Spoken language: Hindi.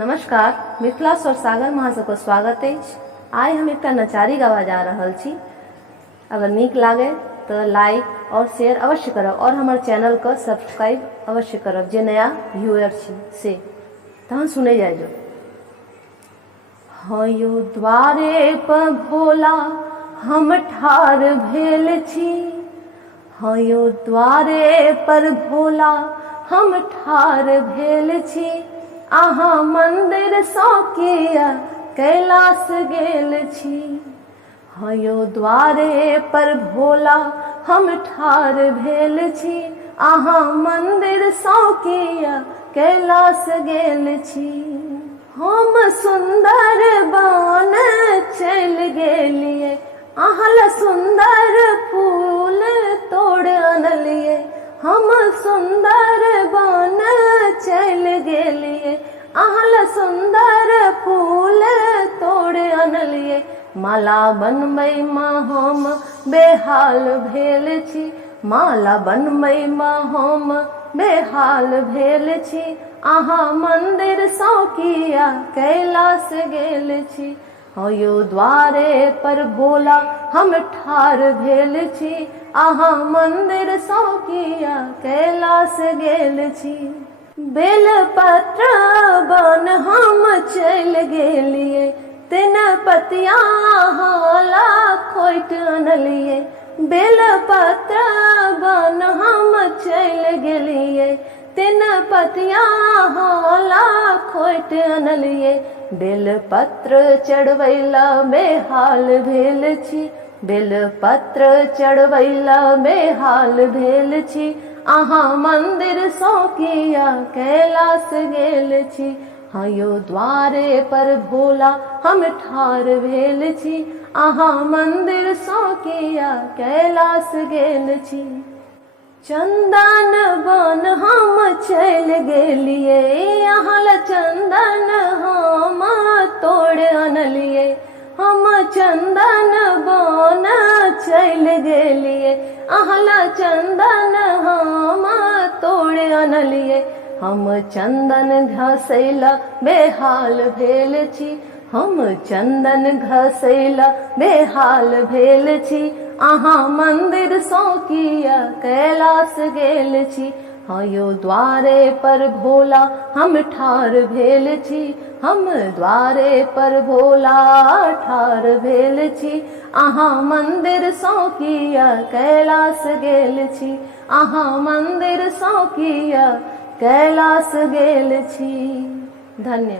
नमस्कार, मिथिला स्वर सागर महासभा स्वागत है। आइ हम एक नचारी गावा जा रहल छी। अगर नीक लागे तो लाइक और शेयर अवश्य करब और हमारे चैनल को सब्सक्राइब अवश्य करब जे नया व्यूअर छी से। तहन सुने जाए जो। हयो द्वारे पर भोला हम ठार भेल छी, हयो द्वारे पर भोला हम ठार भेल छी। आहा मंदिर सौकिया कैलाश गेल छी, हयो द्वारे पर भोला हम ठार भेल छी। आहा मंदिर सौकिया कैलाश गेल छी। हम सुंदर बन चल गेलिए, आहल सुंदर फूल तोड़ अनलिए। हम सुंदर बन चल गेलिए, आहल सुंदर फूल तोड़ अनलिए। माला बनबै में हम बेहाल भेल छी, माला बनबै में हम बेहाल भेल छी। आहा मंदिर सौकिया कैलाश गेल छी, हयो द्वारे पर भोला हम ठार भेल छी। आहा मंदिर सौकिया कैलाश गेल छी। बेल पत्र बन हम चल गेलिए, तीन पतिया हाला खोट अनलिए। बेल पत्र बन हम चल गेलिए, तीन पतिया हाला खोट अनलिए। बेल पत्र चढ़वैला बेहाल भेल छी, बेल पत्र चढ़वैला बेहाल भेल छी। आहा मंदिर सौकिया कैलाश गेल छी, हयो द्वारे पर भोला हम ठार भेल छी। आहा मंदिर सौकिया कैलाश गेल छी। चंदन बन हम चल गेलिए, आहल चंदन हम तोड़ अनलिए। हम चंदन बन चल गेलिए, आहल चंदन हम तोड़ अनलिए। हम चंदन घसैला बेहाल भेल छी, हम चंदन घसैला बेहाल भेल छी। आहा मंदिर सौकिया कैलाश गेल छी, हयो द्वारे पर भोला हम ठार भेल छी। हम द्वारे पर भोला ठार भेल छी। आहा मंदिर सौकिया कैलाश गेल छी, आहा मंदिर सौकिया कैलाश गेल छी। धन्यवाद।